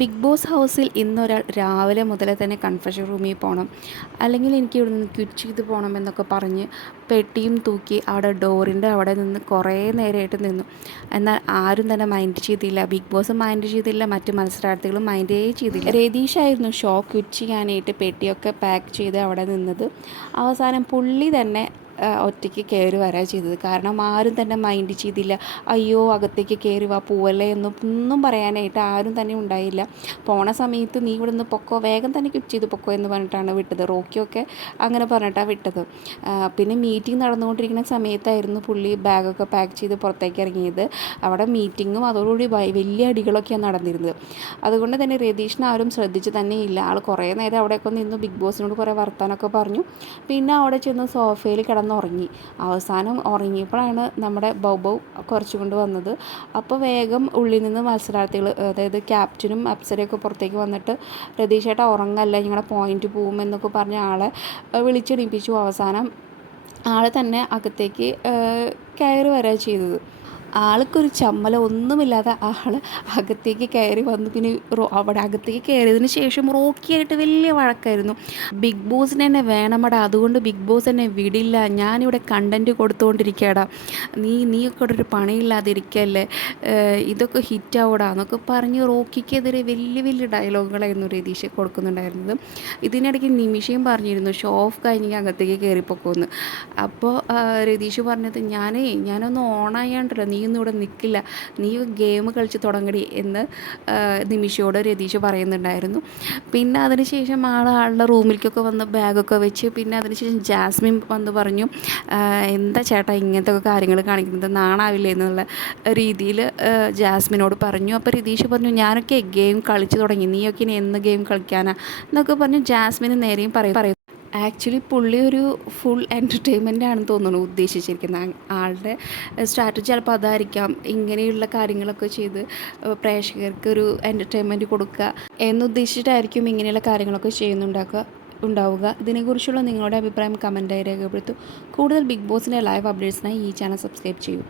Big boss ഹൗസിൽ ഇന്നൊരാൾ രാവിലെ മുതലേ തന്നെ കൺഫെഷൻ റൂമിൽ പോകണം, അല്ലെങ്കിൽ എനിക്ക് ഇവിടെ നിന്ന് ക്വിറ്റ് ചെയ്ത് പോകണം എന്നൊക്കെ പറഞ്ഞ് പെട്ടിയും തൂക്കി അവിടെ ഡോറിൻ്റെ അവിടെ നിന്ന് കുറേ നേരമായിട്ട് നിന്നു. എന്നാൽ ആരും തന്നെ മൈൻഡ് ചെയ്തില്ല. ബിഗ് ബോസ് മൈൻഡ് ചെയ്തില്ല, മറ്റ് മത്സരാർത്ഥികളും മൈൻഡേ ചെയ്തില്ല. രതീഷായിരുന്നു ഷോ ക്വിറ്റ് ചെയ്യാനായിട്ട് പെട്ടിയൊക്കെ പാക്ക് ചെയ്ത് അവിടെ നിന്നത്. അവസാനം പുള്ളി തന്നെ ഒറ്റയ്ക്ക് കയറി വരാൻ ചെയ്തത്. കാരണം ആരും തന്നെ മൈൻഡ് ചെയ്തില്ല. അയ്യോ അകത്തേക്ക് കയറി വാ, പോവല്ലേ ഒന്നും പറയാനായിട്ട് ആരും തന്നെ ഉണ്ടായില്ല. പോണ സമയത്ത് നീ ഇവിടെ നിന്ന് പൊക്കോ, വേഗം തന്നെ ക്വിറ്റ് ചെയ്ത് പൊക്കോ എന്ന് പറഞ്ഞിട്ടാണ് വിട്ടത്. റോക്കിയൊക്കെ അങ്ങനെ പറഞ്ഞിട്ടാണ് വിട്ടത്. പിന്നെ മീറ്റിംഗ് നടന്നുകൊണ്ടിരിക്കുന്ന സമയത്തായിരുന്നു പുള്ളി ബാഗൊക്കെ പാക്ക് ചെയ്ത് പുറത്തേക്ക് ഇറങ്ങിയത്. അവിടെ മീറ്റിങ്ങും അതോടുകൂടി വലിയ അടികളൊക്കെയാണ് നടന്നിരുന്നത്. അതുകൊണ്ട് തന്നെ രതീഷിനെ ആരും ശ്രദ്ധിച്ച് തന്നെയില്ല. ആൾ കുറേ നേരം അവിടെയൊക്കെ നിന്ന് ബിഗ് ബോസിനോട് കുറേ വർത്താനമൊക്കെ പറഞ്ഞു. പിന്നെ അവിടെ ചെന്ന് സോഫയിൽ കിടന്നുറങ്ങി. അവസാനം ഉറങ്ങിയപ്പോഴാണ് നമ്മുടെ ബൗബൗ കുറച്ചുകൊണ്ട് വന്നത്. അപ്പോൾ വേഗം ഉള്ളിൽ നിന്ന് മത്സരാർത്ഥികൾ, അതായത് ക്യാപ്റ്റനും അപ്സരയൊക്കെ പുറത്തേക്ക് വന്നിട്ട് രതീഷേട്ടാ ഉറങ്ങല്ല, ഞങ്ങളുടെ പോയിന്റ് പോവും എന്നൊക്കെ പറഞ്ഞ് ആളെ വിളിച്ചെണീപ്പിച്ചു. അവസാനം ആൾ തന്നെ അകത്തേക്ക് കയറി വരിക ചെയ്തത്. ആൾക്കൊരു ചമ്മല ഒന്നുമില്ലാതെ ആൾ അകത്തേക്ക് കയറി വന്നു. പിന്നെ അവിടെ അകത്തേക്ക് കയറിയതിന് ശേഷം റോക്കിയായിട്ട് വലിയ വഴക്കായിരുന്നു. ബിഗ് ബോസിന് തന്നെ വേണമടാ, അതുകൊണ്ട് ബിഗ് ബോസ് എന്നെ വിടില്ല, ഞാനിവിടെ കണ്ടൻറ്റ് കൊടുത്തുകൊണ്ടിരിക്കുകടാ, നീയൊക്കെ ഇവിടെ ഒരു പണിയില്ലാതെ ഇരിക്കല്ലേ, ഇതൊക്കെ ഹിറ്റാവൂടാ എന്നൊക്കെ പറഞ്ഞ് റോക്കിക്കെതിരെ വലിയ വലിയ ഡയലോഗുകളായിരുന്നു രതീഷ് കൊടുക്കുന്നുണ്ടായിരുന്നത്. ഇതിനിടയ്ക്ക് നിമിഷയും പറഞ്ഞിരുന്നു ഷോ ഓഫ് കഴിഞ്ഞ് അകത്തേക്ക് കയറിപ്പോക്കുമെന്ന്. അപ്പോൾ രതീഷ് പറഞ്ഞത് ഞാനൊന്ന് ഓണായാണ്ടല്ലോ, നീയൊന്നും ഇവിടെ നിൽക്കില്ല, നീ ഗെയിം കളിച്ച് തുടങ്ങടി എന്ന് നിമിഷയോട് രതീഷ് പറയുന്നുണ്ടായിരുന്നു. പിന്നെ അതിനുശേഷം ആളുടെ റൂമിലേക്കൊക്കെ വന്ന് ബാഗൊക്കെ വെച്ച്, പിന്നെ അതിനുശേഷം ജാസ്മിൻ വന്ന് പറഞ്ഞു എന്താ ചേട്ടാ ഇങ്ങനത്തെ ഒക്കെ കാര്യങ്ങൾ കാണിക്കുന്നത്, നാണാവില്ലേ എന്നുള്ള രീതിയിൽ ജാസ്മിനോട് പറഞ്ഞു. അപ്പോൾ രതീഷ് പറഞ്ഞു ഞാനൊക്കെ ഗെയിം കളിച്ച് തുടങ്ങി, നീയൊക്കെ ഇനി എന്ന് ഗെയിം കളിക്കാനാ എന്നൊക്കെ പറഞ്ഞു ജാസ്മിന് നേരെയും പറയും. ആക്ച്വലി പുള്ളി ഒരു ഫുൾ എൻ്റർടൈൻമെൻ്റ് ആണെന്ന് തോന്നുന്നു ഉദ്ദേശിച്ചിരിക്കുന്നത്. ആളുടെ സ്ട്രാറ്റജി ചിലപ്പോൾ അതായിരിക്കാം, ഇങ്ങനെയുള്ള കാര്യങ്ങളൊക്കെ ചെയ്ത് പ്രേക്ഷകർക്ക് ഒരു എൻ്റർടൈൻമെൻറ്റ് കൊടുക്കുക എന്നുദ്ദേശിച്ചിട്ടായിരിക്കും ഇങ്ങനെയുള്ള കാര്യങ്ങളൊക്കെ ഉണ്ടാവുക. ഇതിനെക്കുറിച്ചുള്ള നിങ്ങളുടെ അഭിപ്രായം കമൻറ്റായി രേഖപ്പെടുത്തും. കൂടുതൽ ബിഗ് ബോസിൻ്റെ ലൈവ് അപ്ഡേറ്റ്സിനായി ഈ ചാനൽ സബ്സ്ക്രൈബ് ചെയ്യൂ.